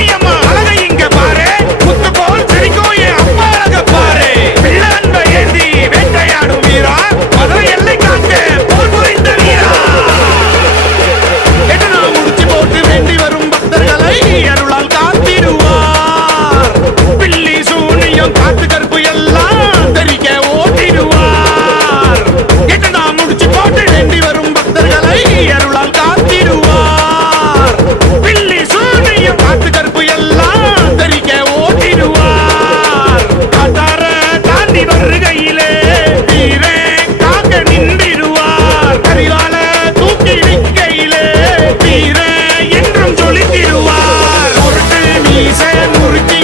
மாரியம்மா வருகையிலே வீரே காக்க நின்றிடுவார். கரிகால தூக்கி நிற்கையிலே வீரே என்றும் சொல்லித்திடுவார். முருட்டு நீச முறுக்கி